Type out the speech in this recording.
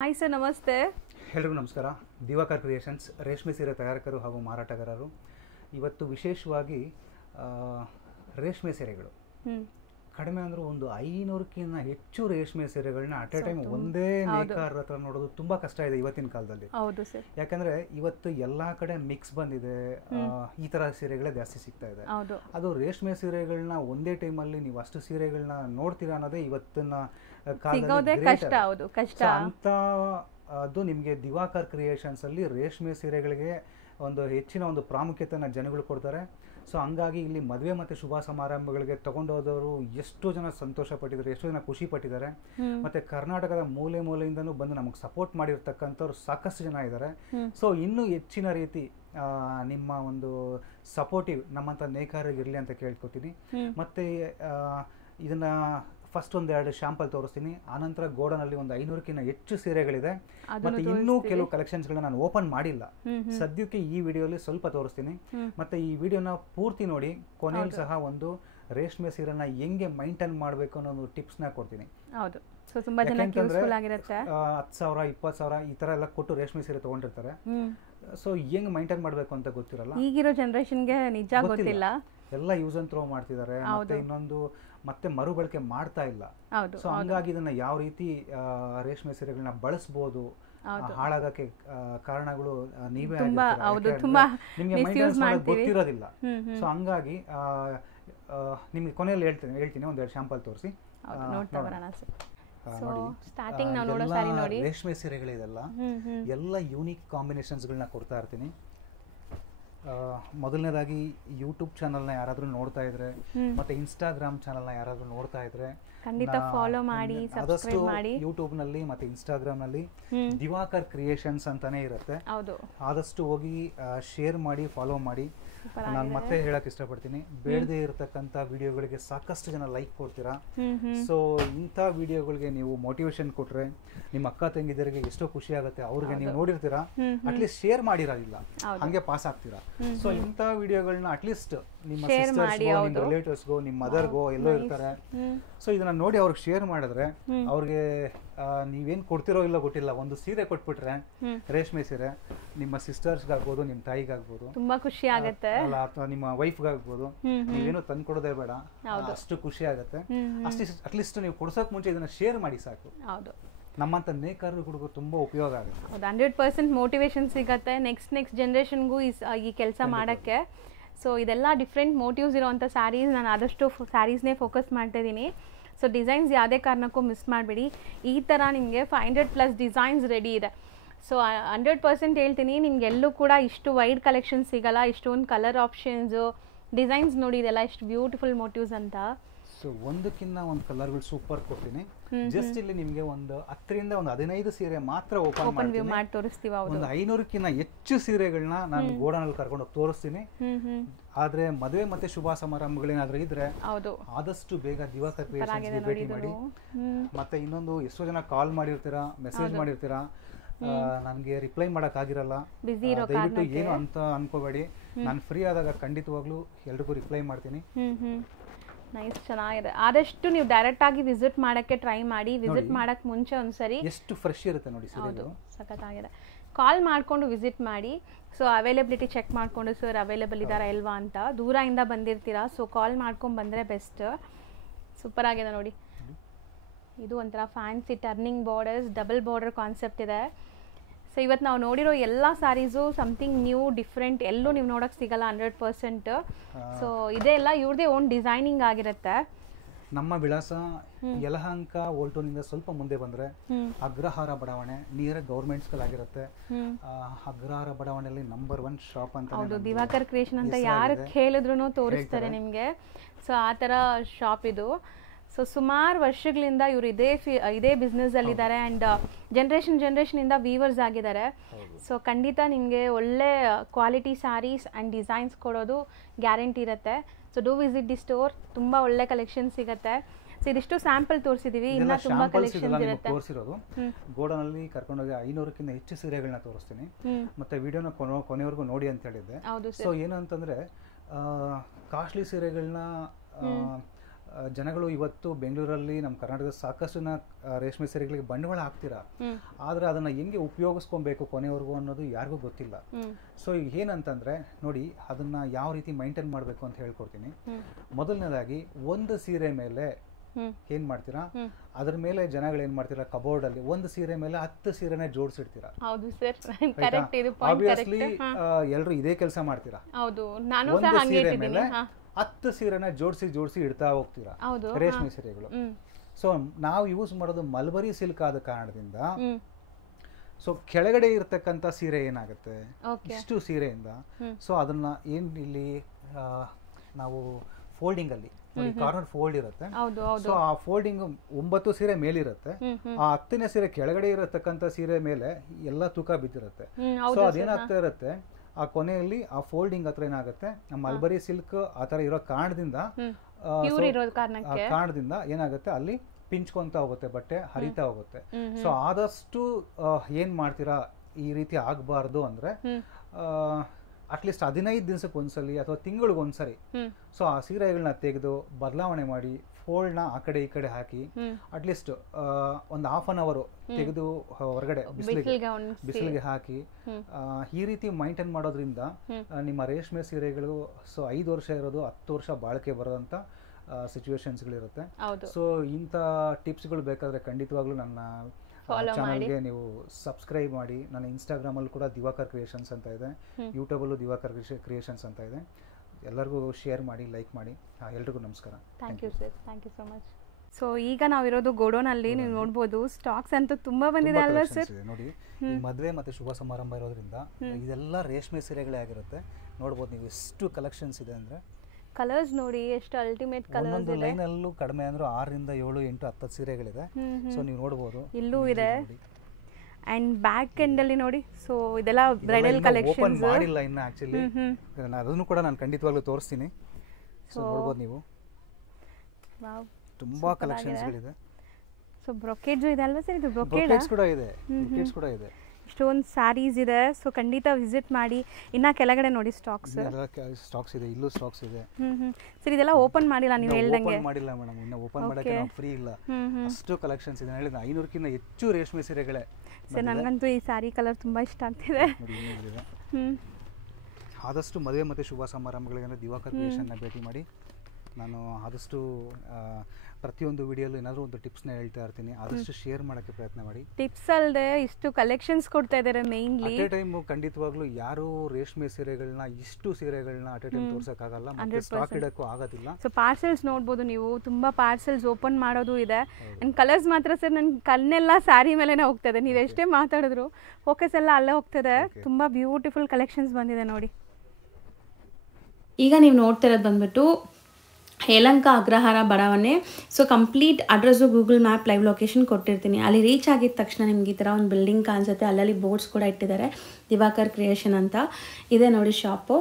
Hi sir, ನಮಸ್ತೆ. ಎಲ್ಲರಿಗೂ ನಮಸ್ಕಾರ. ದಿವಾಕರ್ ಕ್ರಿಯೇಷನ್ಸ್ ರೇಷ್ಮೆ ಸೀರೆ ತಯಾರಕರು ಹಾಗೂ ಮಾರಾಟಗಾರರು. ಇವತ್ತು ವಿಶೇಷವಾಗಿ ರೇಷ್ಮೆ ಸೀರೆಗಳು ಕಡಿಮೆ ಅಂದರೂ ಒಂದು 500ಕ್ಕಿಂತ ಹೆಚ್ಚು ರೇಷ್ಮೆ ಸೀರೆಗಳನ್ನ ಅಟ್ ಎ ಟೈಮ್ ಒಂದೇ ನೇಕಾರರ ಹತ್ರ ನೋಡೋದು ತುಂಬ ಕಷ್ಟ ಇದೆ ಇವತ್ತಿನ ಕಾಲದಲ್ಲಿ. ಹೌದು ಸರ್. ಯಾಕಂದರೆ ಇವತ್ತು ಎಲ್ಲ ಕಡೆ ಮಿಕ್ಸ್ ಬಂದಿದೆ, ಈ ಥರ ಸೀರೆಗಳೇ ಜಾಸ್ತಿ ಸಿಗ್ತಾ ಇದೆ. ಅದು ರೇಷ್ಮೆ ಸೀರೆಗಳನ್ನ ಒಂದೇ ಟೈಮಲ್ಲಿ ನೀವು ಅಷ್ಟು ಸೀರೆಗಳನ್ನ ನೋಡ್ತೀರಾ ಅನ್ನೋದೇ ಇವತ್ತಿನ ಕಷ್ಟ ಅಂತ. ಅದು ನಿಮಗೆ ದಿವಾಕರ್ ಕ್ರಿಯೇಷನ್ಸ್ ಅಲ್ಲಿ ರೇಷ್ಮೆ ಸೀರೆಗಳಿಗೆ ಒಂದು ಹೆಚ್ಚಿನ ಒಂದು ಪ್ರಾಮುಖ್ಯತೆಯನ್ನು ಜನಗಳು ಕೊಡ್ತಾರೆ. ಸೊ ಹಂಗಾಗಿ ಇಲ್ಲಿ ಮದುವೆ ಮತ್ತು ಶುಭ ಸಮಾರಂಭಗಳಿಗೆ ತಗೊಂಡೋದವರು ಎಷ್ಟೋ ಜನ ಸಂತೋಷ ಪಟ್ಟಿದ್ದಾರೆ, ಎಷ್ಟೋ ಜನ ಖುಷಿ ಪಟ್ಟಿದ್ದಾರೆ. ಮತ್ತು ಕರ್ನಾಟಕದ ಮೂಲೆ ಮೂಲೆಯಿಂದನೂ ಬಂದು ನಮಗೆ ಸಪೋರ್ಟ್ ಮಾಡಿರ್ತಕ್ಕಂಥವ್ರು ಸಾಕಷ್ಟು ಜನ ಇದ್ದಾರೆ. ಸೊ ಇನ್ನೂ ಹೆಚ್ಚಿನ ರೀತಿ ನಿಮ್ಮ ಒಂದು ಸಪೋರ್ಟಿವ್ ನಮ್ಮಂಥ ನೇಕಾರರಿಗೆ ಇರಲಿ ಅಂತ ಕೇಳ್ಕೊತೀನಿ. ಮತ್ತು ಇದನ್ನು ಫಸ್ಟ್ ಒಂದೆರಡು ಶಾಂಪಲ್ ತೋರಿಸ್ತೀನಿ. ಆನಂತರ ಗೋಡನಲ್ಲಿ ಒಂದು 500ಕ್ಕಿಂತ ಹೆಚ್ಚು ಸೀರೆಗಳಿದೆ. ಮತ್ತೆ ಇನ್ನೂ ಕೆಲವು ಕಲೆಕ್ಷನ್ಸ್ಗಳನ್ನ ನಾನು ಓಪನ್ ಮಾಡಿಲ್ಲ. ಸದ್ಯಕ್ಕೆ ಈ ವಿಡಿಯೋಲಿ ಸ್ವಲ್ಪ ತೋರಿಸ್ತೀನಿ. ಮತ್ತೆ ಈ ವಿಡಿಯೋನ ಪೂರ್ತಿ ನೋಡಿ, ಕೊನೆಯಲ್ಲಿ ಸಹ ಒಂದು ರೇಷ್ಮೆ ಸೀರೆನ ಹೆಂಗೆ ಮೈಂಟೈನ್ ಮಾಡಬೇಕು ಅನ್ನೋ ಒಂದು ಟಿಪ್ಸ್ನ ಕೊಡ್ತೀನಿ. ಹೌದು. ಸೊ ತುಂಬಾ ಜನಕ್ಕೆ ಯೂಸ್ಫುಲ್ ಆಗಿರುತ್ತೆ. 10,000 20,000 ಈ ತರ ಎಲ್ಲ ಕೊಟ್ಟು ರೇಷ್ಮೆ ಸೀರೆ ತಗೊಂಡಿರ್ತಾರೆ. ಸೊ ಹೆಂಗ್ ಮೈಂಟೈನ್ ಮಾಡಬೇಕು ಅಂತ ಗೊತ್ತಿರಲ್ಲ. ಈಗಿರೋ ಜನರೇಷನ್ಗೆ ನಿಜ ಗೊತ್ತಿಲ್ಲ. ಎಲ್ಲ ಯೂಸ್ ಅಂಡ್ ಥ್ರೋ ಮಾಡ್ತಿದ್ದಾರೆ. ಮತ್ತೆ ಇನ್ನೊಂದು ಮತ್ತೆ ಮರುಬಳಕೆ ಮಾಡ್ತಾ ಇಲ್ಲ. ಸೊ ಹಂಗಾಗಿ ಇದನ್ನ ಯಾವ ರೀತಿ ರೇಷ್ಮೆ ಸೀರೆಗಳನ್ನ ಬಳಸಬಹುದು, ಹಾಳಾಗಕ್ಕೆ ಕಾರಣಗಳು ನೀವೇ ನಿಮ್ಗೆ ಮೈಂಟೈನ್ಸ್ ಮಾಡೋದು ಗೊತ್ತಿರೋದಿಲ್ಲ. ಸೊ ಹಂಗಾಗಿ ನಿಮ್ಗೆ ಕೊನೆಯಲ್ಲಿ ಹೇಳ್ತೀನಿ ಒಂದೆರಡು ಶಾಂಪಲ್ ತೋರಿಸಿ. ರೇಷ್ಮೆ ಸೀರೆಗಳಿದೆಲ್ಲ ಎಲ್ಲ ಯೂನಿಕ್ ಕಾಂಬಿನೇಷನ್ಸ್ಗಳನ್ನ ಕೊಡ್ತಾ ಇರ್ತೀನಿ. ಮೊದಲನೇದಾಗಿ ಯೂಟ್ಯೂಬ್ ಚಾನಲ್ನ ಯಾರಾದರೂ ನೋಡ್ತಾ ಇದ್ರೆ, ಮತ್ತೆ ಇನ್ಸ್ಟಾಗ್ರಾಮ್ ಚಾನಲ್ನ ಯಾರಾದರೂ ನೋಡ್ತಾ ಇದ್ರೆ ಖಂಡಿತ ಫಾಲೋ ಮಾಡಿ, ಸಬ್ಸ್ಕ್ರೈಬ್ ಮಾಡಿ. ಯೂಟ್ಯೂಬ್ ನಲ್ಲಿ ಮತ್ತೆ ಇನ್ಸ್ಟಾಗ್ರಾಮ್ ನಲ್ಲಿ ದಿವಾಕರ್ ಕ್ರಿಯೇಷನ್ಸ್ ಅಂತಾನೆ ಇರುತ್ತೆ. ಆದಷ್ಟು ಹೋಗಿ ಶೇರ್ ಮಾಡಿ, ಫಾಲೋ ಮಾಡಿ. ನಾನು ಮತ್ತೆ ಹೇಳಕ್ ಇಷ್ಟಪಡ್ತೀನಿ, ಬೇಡದೇ ಇರತಕ್ಕಂತ ವಿಡಿಯೋಗಳಿಗೆ ಸಾಕಷ್ಟು ಜನ ಲೈಕ್ ಕೊಡ್ತೀರಾ. ಸೊ ಇಂಥ ವಿಡಿಯೋಗಳಿಗೆ ನೀವು ಮೋಟಿವೇಶನ್ ಕೊಟ್ರೆ ನಿಮ್ಮ ಅಕ್ಕ ತಂಗಿದರಿಗೆ ಎಷ್ಟೋ ಖುಷಿ ಆಗುತ್ತೆ. ಅವ್ರಿಗೆ ನೀವು ನೋಡಿರ್ತೀರಾ, ಅಟ್ಲೀಸ್ಟ್ ಶೇರ್ ಮಾಡಿರೋದಿಲ್ಲ, ಹಂಗೆ ಪಾಸ್ ಆಗ್ತೀರಾ. ಸೊ ಇಂಥ ವಿಡಿಯೋಗಳನ್ನ ಅಟ್ಲೀಸ್ಟ್ ನಿಮ್ಮ ಸಿಸ್ಟರ್ಸ್ಗೋ, ನಿಮ್ಮ ರಿಲೇಟಿವ್ಸ್ಗೋ, ನಿಮ್ಮ ಮದರ್ಗೋ ಎಲ್ಲೋ ಇರ್ತಾರೆ. ಸೊ ಇದನ್ನ ನೋಡಿ ಅವ್ರಿಗೆ ಶೇರ್ ಮಾಡಿದ್ರೆ ಅವ್ರಿಗೆ ನೀವೇನ್ ಕೊಡ್ತಿರೋ ಇಲ್ಲೋ ಗೊತ್ತಿಲ್ಲ, ಒಂದು ಸೀರೆ ಕೊಟ್ಬಿಟ್ರೆ ರೇಷ್ಮೆ ಸೀರೆ ನಿಮ್ಮ ಸಿಸ್ಟರ್ಸ್ಗಾಗ್ಬೋದು, ನಿಮ್ಮ ತಾಯಿಗಾಗ್ಬೋದು ತುಂಬಾ ಖುಷಿ ಆಗುತ್ತೆ, ಅಲ್ಲ ಅಥವಾ ನಿಮ್ಮ ವೈಫ್ಗಾಗ್ಬೋದು. ನೀವೇನು ತಂದು ಕೊಡೋದೇ ಬೇಡ, ಅಷ್ಟು ಖುಷಿ ಆಗುತ್ತೆ. ಅಟ್ಲೀಸ್ಟ್ ನೀವು ಕೊಡ್ಸೋಕ್ ಮುಂಚೆ ಇದನ್ನ ಶೇರ್ ಮಾಡಿ ಸಾಕು. ನಮ್ಮಂತ ನೇಕಾರರು ತುಂಬಾ ಉಪಯೋಗ ಆಗುತ್ತೆ. 100% ಮೋಟಿವೇಶನ್ ಸಿಗತ್ತೆ ನೆಕ್ಸ್ಟ್ ಜನರೇಷನ್ಗೂ ಈ ಕೆಲಸ ಮಾಡಕ್ಕೆ. ಸೊ ಇದೆಲ್ಲ ಡಿಫ್ರೆಂಟ್ ಮೋಟಿವ್ಸ್ ಇರೋವಂಥ ಸ್ಯಾರೀಸ್. ನಾನು ಆದಷ್ಟು ಸ್ಯಾರೀಸ್ನೇ ಫೋಕಸ್ ಮಾಡ್ತಾ ಇದ್ದೀನಿ. ಸೊ ಡಿಸೈನ್ಸ್ ಯಾವುದೇ ಕಾರಣಕ್ಕೂ ಮಿಸ್ ಮಾಡಬೇಡಿ. ಈ ಥರ ನಿಮಗೆ 500+ ಡಿಸೈನ್ಸ್ ರೆಡಿ ಇದೆ. ಸೊ 100% ಹೇಳ್ತೀನಿ, ನಿಮಗೆಲ್ಲೂ ಕೂಡ ಇಷ್ಟು ವೈಡ್ ಕಲೆಕ್ಷನ್ ಸಿಗಲ್ಲ. ಇಷ್ಟೊಂದು ಕಲರ್ ಆಪ್ಷನ್ಸು, ಡಿಸೈನ್ಸ್ ನೋಡಿ, ಇದೆಲ್ಲ ಎಷ್ಟು ಬ್ಯೂಟಿಫುಲ್ ಮೋಟಿವ್ಸ್ ಅಂತ. ಸೊ ಒಂದಕ್ಕಿಂತ ಒಂದು ಕಲರ್ಗಳು ಸೂಪರ್ ಕೊಡ್ತೀನಿ. ಜಸ್ಟ್ ಇಲ್ಲಿ ನಿಮಗೆ ಒಂದು 10ರಿಂದ 15 ಸೀರೆ ಮಾತ್ರ ಓಪನ್ ಮಾಡಿ ತೋರಿಸ್ತೀವಿ. ಒಂದು 500ಕ್ಕಿಂತ ಹೆಚ್ಚು ಸೀರೆಗಳನ್ನ ನಾನು ಗೋಡನಲ್ಲಿ ಕರ್ಕೊಂಡು ತೋರಿಸ್ತೀನಿ. ಆದ್ರೆ ಮದುವೆ ಮತ್ತೆ ಶುಭ ಸಮಾರಂಭಗಳೇನಾದ್ರೂ ಇದ್ರೆ ಆದಷ್ಟು ಬೇಗ ದಿವಾಕರ್ ಕ್ರಿಯೇಷನ್ಸ್ಗೆ ಭೇಟಿ ಮಾಡಿ. ಮತ್ತೆ ಇನ್ನೊಂದು, ಎಷ್ಟೋ ಜನ ಕಾಲ್ ಮಾಡಿರ್ತೀರಾ, ಮೆಸೇಜ್ ಮಾಡಿರ್ತೀರಾ, ನನಗೆ ರಿಪ್ಲೈ ಮಾಡಕ್ ಆಗಿರಲ್ಲ, ದಯವಿಟ್ಟು ಏನು ಅಂತ ಅನ್ಕೋಬೇಡಿ. ನಾನು ಫ್ರೀ ಆದಾಗ ಖಂಡಿತವಾಗ್ಲೂ ಎಲ್ರಿಗೂ ರಿಪ್ಲೈ ಮಾಡ್ತೀನಿ. ನೈಸ್, ಚೆನ್ನಾಗಿದೆ. ಆದಷ್ಟು ನೀವು ಡೈರೆಕ್ಟ್ ಆಗಿ ವಿಸಿಟ್ ಮಾಡಕ್ಕೆ ಟ್ರೈ ಮಾಡಿ. ವಿಸಿಟ್ ಮಾಡಕ್ ಮುಂಚೆ ಒಂದ್ಸರಿ ಎಷ್ಟು ಫ್ರೆಶ್ ಇರುತ್ತೆ ನೋಡಿ. ಹೌದು, ಸಖತ್ತಾಗಿದೆ. ಕಾಲ್ ಮಾಡ್ಕೊಂಡು ವಿಸಿಟ್ ಮಾಡಿ. ಸೊ ಅವೈಲಬಿಲಿಟಿ ಚೆಕ್ ಮಾಡ್ಕೊಂಡು, ಸರ್ ಅವೈಲೇಬಲ್ ಇದ್ದಾರಾ ಇಲ್ವಾ ಅಂತ. ದೂರದಿಂದ ಬಂದಿರ್ತೀರಾ, ಸೊ ಕಾಲ್ ಮಾಡ್ಕೊಂಡು ಬಂದರೆ ಬೆಸ್ಟ್. ಸೂಪರ್ ಆಗಿದೆ ನೋಡಿ. ಇದು ಒಂಥರ fancy turning borders, double border concept ಇದೆ. ಸೊ ಇವತ್ತು ನಾವು ನೋಡಿರೋ ಎಲ್ಲ ಸ್ಯಾರೀಸು ಸಮಥಿಂಗ್ ನ್ಯೂ, ಡಿಫ್ರೆಂಟ್, ಎಲ್ಲೂ ನೀವು ನೋಡೋಕೆ ಸಿಗಲ್ಲ 100%. ಸೊ ಇದೇ ಎಲ್ಲ ಇವ್ರದೇ ಓನ್ ಡಿಸೈನಿಂಗ್ ಆಗಿರುತ್ತೆ. ನಮ್ಮ ವಿಳಾಸ ಯಲಹಂಕ ಓಲ್ಟೋನಿಂದ ಸ್ವಲ್ಪ ಮುಂದೆ ಬಂದರೆ ಅಗ್ರಹಾರ ಬಡಾವಣೆ, ನಿಯರ್ ಗೌರ್ಮೆಂಟ್ಸ್ಗಳಾಗಿರುತ್ತೆ. ಅಗ್ರಹಾರ ಬಡಾವಣೆಯಲ್ಲಿ ನಂಬರ್ 1 ಶಾಪ್ ಅಂತ. ಹೌದು, ದಿವಾಕರ್ ಕ್ರಿಯೇಷನ್ ಅಂತ ಯಾರು ಕೇಳಿದ್ರು ತೋರಿಸ್ತಾರೆ ನಿಮಗೆ. ಸೊ ಆ ಥರ ಶಾಪ್ ಇದು. ಸೊ ಸುಮಾರು ವರ್ಷಗಳಿಂದ ಇವರು ಇದೇ ಬಿಸ್ನೆಸ್ ಅಲ್ಲಿದ್ದಾರೆ. ಆ್ಯಂಡ್ ಜನರೇಷನ್ ಇಂದ ವೀವರ್ಸ್ ಆಗಿದ್ದಾರೆ. ಸೊ ಖಂಡಿತ ನಿಮಗೆ ಒಳ್ಳೆ ಕ್ವಾಲಿಟಿ ಸ್ಯಾರೀಸ್ ಆ್ಯಂಡ್ ಡಿಸೈನ್ಸ್ ಕೊಡೋದು ಗ್ಯಾರಂಟಿ ಇರುತ್ತೆ. So do visit the store, ತುಂಬ ಒಳ್ಳೆ ಕಲೆಕ್ಷನ್ ಸಿಗುತ್ತೆ. ಸೊ ಇದಿಷ್ಟು ಸ್ಯಾಂಪಲ್ ತೋರಿಸಿದೀವಿ, ಇನ್ನ ತುಂಬಾ ಕಲೆಕ್ಷನ್ ಇರುತ್ತೆ. ತೋರಿಸಿರೋದು ಗೋಡನಲ್ಲಿ ಕರ್ಕೊಂಡೋಗಿ 500ಕ್ಕಿಂತ ಹೆಚ್ಚು ಸೀರೆಗಳನ್ನ ತೋರಿಸ್ತೀನಿ. ಮತ್ತೆ ವಿಡಿಯೋನ ಕೊನೆವರೆಗೂ ನೋಡಿ ಅಂತ ಹೇಳಿದ್ದೆ. ಸೊ ಏನು ಅಂತಂದ್ರೆ ಕಾಸ್ಟ್ಲಿ ಸೀರೆಗಳನ್ನ ಜನಗಳು ಇವತ್ತು ಬೆಂಗಳೂರಲ್ಲಿ ನಮ್ಮ ಕರ್ನಾಟಕದ ಸಾಕಷ್ಟು ಜನ ರೇಷ್ಮೆ ಸೀರೆಗಳಿಗೆ ಬಂಡವಾಳ ಹಾಕ್ತೀರಾ, ಆದರೆ ಅದನ್ನು ಹೆಂಗೆ ಉಪಯೋಗಿಸ್ಕೊಬೇಕು ಕೊನೆವರೆಗೂ ಅನ್ನೋದು ಯಾರಿಗೂ ಗೊತ್ತಿಲ್ಲ. ಸೊ ಈಗ ಏನಂತಂದರೆ ನೋಡಿ, ಅದನ್ನು ಯಾವ ರೀತಿ ಮೈಂಟೈನ್ ಮಾಡಬೇಕು ಅಂತ ಹೇಳ್ಕೊಡ್ತೀನಿ. ಮೊದಲನೇದಾಗಿ ಒಂದು ಸೀರೆ ಮೇಲೆ ಏನ್ ಮಾಡ್ತೀರಾ, ಅದ್ರ ಮೇಲೆ ಜನಗಳು ಏನ್ ಮಾಡ್ತೀರಾ, ಕಬೋರ್ಡ್ ಅಲ್ಲಿ ಒಂದು ಸೀರೆ ಮೇಲೆ 10 ಸೀರೆನೇ ಜೋಡಿಸಿಡ್ತೀರಾ. ಆಬ್ವಿಯಸ್ಲಿ ಎಲ್ಲರೂ ಇದೇ ಕೆಲಸ ಮಾಡ್ತೀರಾ. ಒಂದು ಸೀರೆ ಮೇಲೆ 10 ಸೀರೆನ ಜೋಡಿಸಿ ಇಡ್ತಾ ಹೋಗ್ತೀರಾ ರೇಷ್ಮೆ ಸೀರೆಗಳು. ಸೊ ನಾವು ಯೂಸ್ ಮಾಡೋದು ಮಲ್ಬರಿ ಸಿಲ್ಕ್ ಆದ ಕಾರಣದಿಂದ ಸೊ ಕೆಳಗಡೆ ಇರ್ತಕ್ಕಂಥ ಸೀರೆ ಏನಾಗುತ್ತೆ, ಇಷ್ಟು ಸೀರೆಯಿಂದ ಸೊ ಅದನ್ನ ಏನ್ ಇಲ್ಲಿ ನಾವು ಫೋಲ್ಡಿಂಗ್ ಅಲ್ಲಿ ಕಾರ್ನರ್ ಫೋಲ್ಡ್ ಇರುತ್ತೆ. ಸೊ ಆ ಫೋಲ್ಡಿಂಗ್ 9 ಸೀರೆ ಮೇಲಿರುತ್ತೆ, ಆ 10ನೇ ಸೀರೆ ಕೆಳಗಡೆ ಇರತಕ್ಕಂಥ ಸೀರೆ ಮೇಲೆ ಎಲ್ಲ ತೂಕ ಬಿದ್ದಿರುತ್ತೆ. ಸೊ ಅದೇನಾಗ್ತಾ ಇರುತ್ತೆ, ಆ ಕೊನೆಯಲ್ಲಿ ಆ ಫೋಲ್ಡಿಂಗ್ ಹತ್ರ ಏನಾಗುತ್ತೆ, ನಮ್ಮ ಮಲ್ಬರಿ ಸಿಲ್ಕ್ ಆತರ ಇರೋ ಕಾರಣದಿಂದ ಏನಾಗುತ್ತೆ, ಅಲ್ಲಿ ಪಿಂಚ್ಕೊಂತ ಹೋಗುತ್ತೆ, ಬಟ್ಟೆ ಹರಿತಾ ಹೋಗುತ್ತೆ. ಸೊ ಆದಷ್ಟು ಏನ್ ಮಾಡ್ತೀರಾ, ಈ ರೀತಿ ಆಗ್ಬಾರ್ದು ಅಂದ್ರೆ ಅಟ್ಲೀಸ್ಟ್ 15 ದಿವಸಕ್ಕೆ ಒಂದ್ಸಲಿ ಅಥವಾ ತಿಂಗಳಿಗೆ ಒಂದ್ಸರಿ ಸೊ ಆ ಸೀರೆಗಳನ್ನ ತೆಗೆದು ಬದಲಾವಣೆ ಮಾಡಿ ಫೋಲ್ಡ್ನ ಆ ಕಡೆ ಈ ಕಡೆ ಹಾಕಿ ಅಟ್ಲೀಸ್ಟ್ ಒಂದು ಹಾಫ್ ಅನ್ ಅವರ್ ತೆಗೆದು ಹೊರಗಡೆ ಬಿಸಿಲಿಗೆ ಹಾಕಿ ಈ ರೀತಿ ಮೈಂಟೈನ್ ಮಾಡೋದ್ರಿಂದ ನಿಮ್ಮ ರೇಷ್ಮೆ ಸೀರೆಗಳು ಸೊ 5 ವರ್ಷ ಇರೋದು 10 ವರ್ಷ ಬಾಳಿಕೆ ಬರೋದಂತ ಸಿಚುವೇಶನ್ಸ್ಗಳಿರುತ್ತೆ. ಸೊ ಇಂಥ ಟಿಪ್ಸ್ಗಳು ಬೇಕಾದ್ರೆ ಖಂಡಿತವಾಗ್ಲೂ ನನ್ನ ಚಾನಲ್ಗೆ ನೀವು ಸಬ್ಸ್ಕ್ರೈಬ್ ಮಾಡಿ. ನನ್ನ ಇನ್ಸ್ಟಾಗ್ರಾಮಲ್ಲೂ ಕೂಡ ದಿವಾಕರ್ ಕ್ರಿಯೇಷನ್ಸ್ ಅಂತ ಇದೆ, ಯೂಟ್ಯೂಬಲ್ಲೂ ದಿವಾಕರ್ ಕ್ರಿಯೇಷನ್ಸ್ ಅಂತ ಇದೆ. ಎಲ್ಲರಿಗೂ ಶೇರ್ ಮಾಡಿ, ಲೈಕ್ ಮಾಡಿ. ಎಲ್ರಿಗೂ ನಮಸ್ಕಾರ. Thank you sir, thank you so much. So ಈಗ ನಾವಿರೋದು ಗೋಡೌನಲ್ಲಿ, ನೀವು ನೋಡ್ಬೋದು ಸ್ಟಾಕ್ಸ್ ಅಂತೂ ತುಂಬಾ ಬಂದಿದೆ ಅಲ್ವಾ ಸರ್? ನೋಡಿ, ಮದುವೆ ಮತ್ತು ಶುಭ ಸಮಾರಂಭ ಇರೋದ್ರಿಂದ ಇದೆಲ್ಲ ರೇಷ್ಮೆ ಸೀರೆಗಳೇ ಆಗಿರುತ್ತೆ. ನೋಡ್ಬೋದು ನೀವು ಎಷ್ಟು ಕಲೆಕ್ಷನ್ಸ್ ಇದೆ ಅಂದರೆ. ಕಲರ್ಸ್ ನೋಡಿ ಎಷ್ಟು ಅಲ್ಟಿಮೇಟ್ ಕಲರ್ಸ್ ಇದೆ. ಲೈನ್ ಅಲ್ಲೂ ಕಡಿಮೆ ಅಂದ್ರೆ 6 ರಿಂದ 7, 8, 10 ಸೀರೆಗಳಿದೆ. ಸೊ ನೀವು ನೋಡಬಹುದು, ಇಲ್ಲೂ ಇದೆ. ಅಂಡ್ ಬ್ಯಾಕ್ ಎಂಡ್ ಅಲ್ಲಿ ನೋಡಿ, ಸೊ ಇದೆಲ್ಲ ಬ್ರೈಡಲ್ ಕಲೆಕ್ಷನ್ಸ್. ಓಪನ್ ಮಾಡಿಲ್ಲ ಇನ್ನು ಆಕ್ಚುಲಿ, ಅದನ್ನು ಕೂಡ ನಾನು ಖಂಡಿತವಾಗ್ಲೂ ತೋರಿಸ್ತೀನಿ. ಸೊ ನೋಡಬಹುದು ನೀವು, ವಾವ್, ತುಂಬಾ ಕಲೆಕ್ಷನ್ಸ್ ಗಳಿದೆ. ಸೊ ಬ್ರೊಕೇಡ್ಸ್ ಇದೆ ಅಲ್ವಾ ಸರ್? ಇದು ಬ್ರೊಕೇಡ್ಸ್ ಕೂಡ ಇದೆ, ಬ್ರೊಕೇಡ್ಸ್ ಕೂಡ ಇದೆ. ಇಷ್ಟೊಂದು ಸ್ಯಾರೀಸ್ ಇದೆ. ಸೊ ಖಂಡಿತ ವಿಸಿಟ್ ಮಾಡಿ. ಇನ್ನ ಕೆಳಗಡೆ ನೋಡಿ ಸ್ಟಾಕ್ಸ್ ಇದೆ, ಇಲ್ಲೂ ಸ್ಟಾಕ್ಸ್ ಇದೆ. ಸರ್ ಇದೆಲ್ಲ ಓಪನ್ ಮಾಡಿಲ್ಲ ನೀವು ಹೇಳ್ದಂಗೆ? ಓಪನ್ ಮಾಡಿಲ್ಲ ಮೇಡಮ್, ಇನ್ನು ಓಪನ್ ಮಾಡಕ್ಕೆ ನಾವು ಫ್ರೀ ಇಲ್ಲ. ಅಷ್ಟು ಕಲೆಕ್ಷನ್ಸ್ ಇದೆ. ಹೇಳಿದ 500ಕ್ಕಿಂತ ಹೆಚ್ಚು ರೇಷ್ಮೆ ಸೀರೆಗಳೇ. ಸರ್ ನನಗಂತೂ ಈ ಸ್ಯಾರಿ ಕಲರ್ ತುಂಬಾ ಇಷ್ಟ ಆಗ್ತಿದೆ. ಆದಷ್ಟು ಮದುವೆ ಮತ್ತು ಶುಭ ಸಮಾರಂಭಗಳಿಗೆ ದಿವಾಕರ್ ಕ್ರಿಯೇಷನ್ನ ಭೇಟಿ ಮಾಡಿ. ನಾನು ಆದಷ್ಟು ಪ್ರತಿಯೊಂದು ವಿಡಿಯೋಲ್ಲೂ ಏನಾದರೂ ಒಂದು ಟಿಪ್ಸ್ನ ಹೇಳ್ತಾ ಇರ್ತೀನಿ. ಆದಷ್ಟು ಶೇರ್ ಮಾಡೋಕ್ಕೆ ಪ್ರಯತ್ನ ಮಾಡಿ. ಟಿಪ್ಸ್ ಅಲ್ಲದೆ ಇಷ್ಟು ಕಲೆಕ್ಷನ್ಸ್ ಕೊಡ್ತಾ ಇದ್ದಾರೆ. ಮೇನ್ಲಿ ಅಟ್ ಎ ಟೈಮ್ ಖಂಡಿತವಾಗ್ಲೂ ಯಾರು ರೇಷ್ಮೆ ಸೀರೆಗಳನ್ನ ಇಷ್ಟು ಸೀರೆಗಳನ್ನ ಅಟ್ ಎ ಟೈಮ್ ತೋರ್ಸೋಕ್ಕಾಗಲ್ಲ, ಮತ್ತೆ ಸ್ಟಾಕ್ ಇಡಕ್ಕೂ ಆಗೋದಿಲ್ಲ. ಸೊ ಪಾರ್ಸೆಲ್ಸ್ ನೋಡ್ಬೋದು ನೀವು, ತುಂಬಾ ಪಾರ್ಸೆಲ್ಸ್ ಓಪನ್ ಮಾಡೋದು ಇದೆ. ಅಂಡ್ ಕಲರ್ಸ್ ಮಾತ್ರ ಸರ್ ನನ್ನ ಕಣ್ಣೆಲ್ಲ ಸ್ಯಾರಿ ಮೇಲೆನೇ ಹೋಗ್ತದೆ. ನೀವು ಎಷ್ಟೇ ಮಾತಾಡಿದ್ರು ಫೋಕಸ್ ಎಲ್ಲ ಅಲ್ಲೇ ಹೋಗ್ತದೆ. ತುಂಬಾ ಬ್ಯೂಟಿಫುಲ್ ಕಲೆಕ್ಷನ್ಸ್ ಬಂದಿದೆ ನೋಡಿ. ಈಗ ನೀವು ನೋಡ್ತಾ ಇರೋದು ಬಂದ್ಬಿಟ್ಟು ಯಲಹಂಕ ಅಗ್ರಹಾರ ಬಡಾವಣೆ. So complete address Google map live location ಕೊಟ್ಟಿರ್ತೀನಿ. ಅಲ್ಲಿ ರೀಚ್ ಆಗಿದ ತಕ್ಷಣ ನಿಮ್ಗೆ ಈ ಥರ ಒಂದು ಬಿಲ್ಡಿಂಗ್ ಕಾಣಿಸುತ್ತೆ. ಅಲ್ಲಲ್ಲಿ ಬೋರ್ಡ್ಸ್ ಕೂಡ ಇಟ್ಟಿದ್ದಾರೆ, ದಿವಾಕರ್ ಕ್ರಿಯೇಷನ್ ಅಂತ ಇದೆ ನೋಡಿ ಶಾಪು.